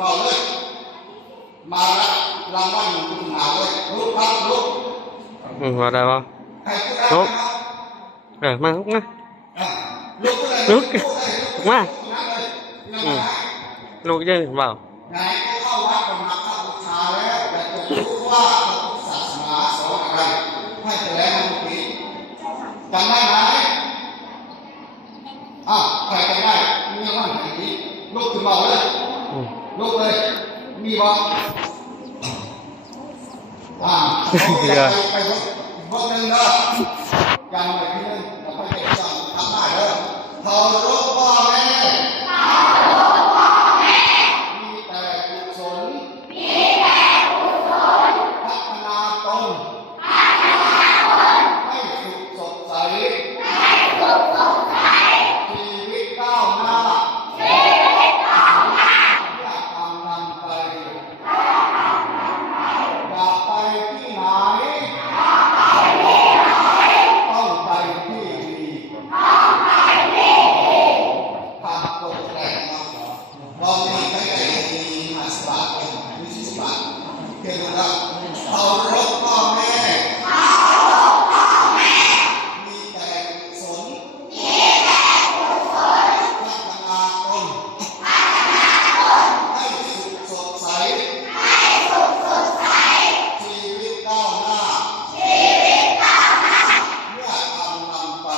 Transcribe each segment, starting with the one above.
เบาเลยมาละรางวัลคุณหาเลยลุกครับลุกว่าได้ป่ะลุกมาลุกนะลุกมาลุกยังเปล่าไหนเข้าวัดกำลังเข้าบูชาแล้วแต่จะรู้ว่าศาสนาสอนอะไรให้แสดงให้ดีจำได้ไหมใครจำได้มีว่าไหนดีลุกขึ้นเบาเลยลุกเลยมีบ่ไปพวกนึงเนาะยังไปที่นึงเราไปเก็บจำทำได้เลยเคารพพ่อแม่มีแต่กุศลพัฒนาตนให้สุขสดใสชีวิตก้าวหน้าอย่าตามนำไปอย่าไปที่ไหนต้องไปที่ดีทางตกแต่งเรามีใครดีมาสบายมีสิบบาทเพียงแต่เคารพพ่อแม่มีแต่กุศลพัฒนาตนให้สุขสดใสชีวิตก้าวหน้าเมื่อทำนำไป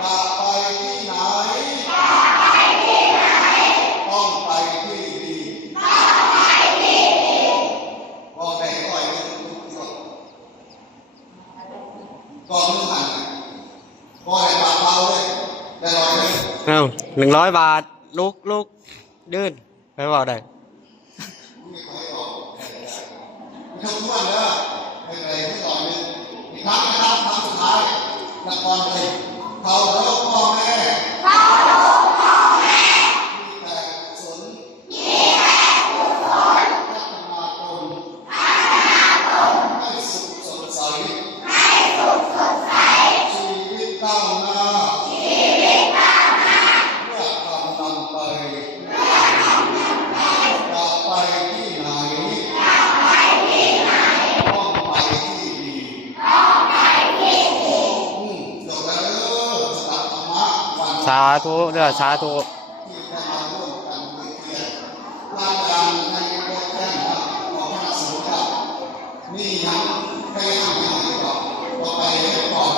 จะไปที่ไหนต้องไปที่ดีบอกได้ก่อนก่อนมือหันก่อนปากเบาเลยได้ร้อยเลย 100 บาทลุกยืนไปบอกได้ไม่ขอให้ออกไม่ต้องม้วนเลยไม่เป็นไรไม่ต่อเลยอีกครั้งนะครับครั้งสุดท้ายละครเลยเคารพพ่อแม่มีแต่กุศลพัฒนาตนให้สุขสดใสชีวิตก้าวหน้าเมื่อทำนำไปจะไปที่ไหนต้องไปที่ดีจบแล้วสัตธรรมะวัน สาธุเด้อสาธุที่ได้มาร่วมกันเรียนรายการในโปรแกรมของคณะสงฆ์มีอย่างไปทำอย่างไรก่อนต่อไปให้ก่อน